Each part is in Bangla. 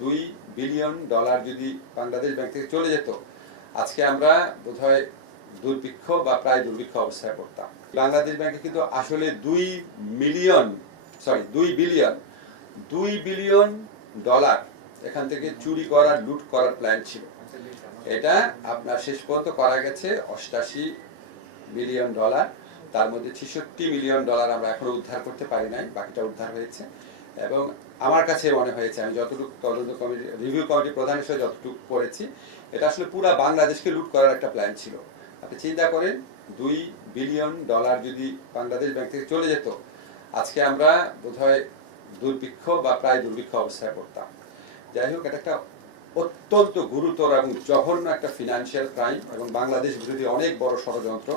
$2 বিলিয়ন যদি বাংলাদেশ ব্যাংক থেকে চলে যেত, আজকে আমরা বোধহয় দুর্ভিক্ষ বা প্রায় দুর্ভিক্ষ অবস্থায় পড়তাম। বাংলাদেশ ব্যাংকে কিন্তু আসলে $2 বিলিয়ন এখান থেকে চুরি করার, লুট করার প্ল্যান ছিল। এটা আপনার শেষ পর্যন্ত করা গেছে $88 বিলিয়ন। তার মধ্যে $66 মিলিয়ন আমরা এখনো উদ্ধার করতে পারি নাই, বাকিটা উদ্ধার হয়েছে। এবং আমার কাছে মনে হয়েছে, আমি যতটুকু তদন্ত কমিটি, রিভিউ কমিটি প্রধান হিসেবে যতটুকু পড়েছি, এটা আসলে পুরো বাংলাদেশকে লুট করার একটা প্ল্যান ছিল। আপনি চিন্তা করেন, $2 বিলিয়ন যদি বাংলাদেশ ব্যাংক থেকে চলে যেত, আজকে আমরা বোধহয় দুর্ভিক্ষ বা প্রায় দুর্ভিক্ষ অবস্থায় পড়তাম। যাই হোক, এটা একটা অত্যন্ত গুরুতর এবং জঘন্য একটা ফিনান্সিয়াল ক্রাইম এবং বাংলাদেশ বিরোধী অনেক বড় ষড়যন্ত্র।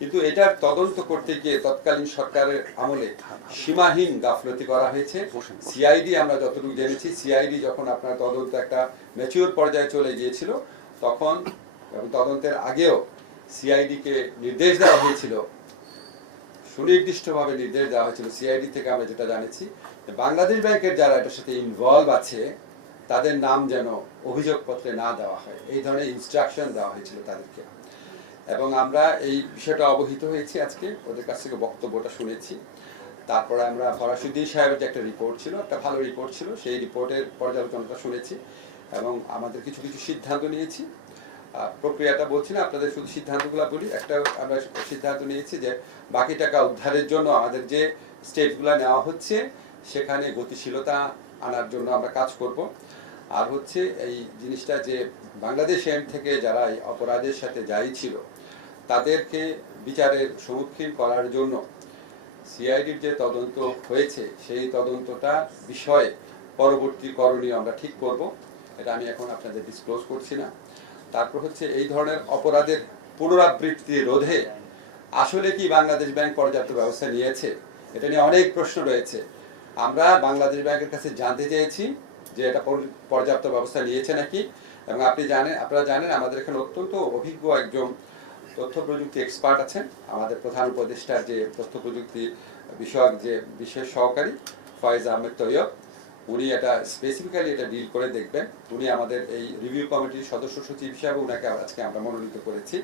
কিন্তু এটার তদন্ত করতে গিয়ে তৎকালীন সরকারের আমলে সীমাহীন গাফলতি করা হয়েছে। সিআইডি, আমরা যতটুকু জেনেছি, সিআইডি যখন আপনার তদন্ত একটা ম্যাচিউর পর্যায়ে চলে গিয়েছিল, তখন এবং তদন্তের আগেও সিআইডিকে নির্দেশ দেওয়া হয়েছিল, সুনির্দিষ্টভাবে নির্দেশ দেওয়া হয়েছিল সিআইডি থেকে আমরা যেটা জানেছি, বাংলাদেশ ব্যাংকের যারা এটার সাথে ইনভলভ আছে তাদের নাম যেন অভিযোগপত্রে না দেওয়া হয়, এই ধরনের ইনস্ট্রাকশন দেওয়া হয়েছিল তাদেরকে। এবং আমরা এই বিষয়টা অবহিত হয়েছি, আজকে ওদের কাছ থেকে বক্তব্যটা শুনেছি। তারপরে আমরা ফরাসুদ্দিন সাহেবের যে একটা রিপোর্ট ছিল, একটা ভালো রিপোর্ট ছিল, সেই রিপোর্টের পর্যালোচনাটা শুনেছি এবং আমাদের কিছু কিছু সিদ্ধান্ত নিয়েছি। প্রক্রিয়াটা বলছি না, আপনাদের শুধু সিদ্ধান্তগুলো বলি। একটা আমরা সিদ্ধান্ত নিয়েছি যে বাকি টাকা উদ্ধারের জন্য আমাদের যে স্টেপগুলো নেওয়া হচ্ছে সেখানে গতিশীলতা আনার জন্য আমরা কাজ করব। আর হচ্ছে এই জিনিসটা যে বাংলাদেশ এন্ড থেকে যারা এই অপরাধের সাথে যাই ছিল তাদেরকে বিচারের সম্মুখীন করার জন্য সিআইডির যে তদন্ত হয়েছে সেই তদন্তটা বিষয়ে পরবর্তী করণীয় আমরা ঠিক করব। এটা আমি এখন আপনাদের ডিসক্লোজ করছি না। তারপর হচ্ছে এই ধরনের অপরাধের পুনরাবৃত্তি রোধে আসলে কি বাংলাদেশ ব্যাংক পর্যাপ্ত ব্যবস্থা নিয়েছে, এটা নিয়ে অনেক প্রশ্ন রয়েছে। আমরা বাংলাদেশ ব্যাংকের কাছে জানতে চেয়েছি যে এটা পর্যাপ্ত ব্যবস্থা নিয়েছে নাকি। এবং আপনারা জানেন আমাদের এখানে অত্যন্ত অভিজ্ঞ একজন তথ্য প্রযুক্তি এক্সপার্ট আছেন, আমাদের প্রধান উপদেষ্টার যে তথ্য প্রযুক্তি বিষয়ক যে বিশেষ সহকারী ফয়েজ আহমেদ তৈয়ব, উনি এটা স্পেসিফিক্যালি এটা ডিল করে দেখবেন। উনি আমাদের এই রিভিউ কমিটির সদস্য সচিব হিসাবে উনাকে আজকে আমরা মনোনীত করেছি।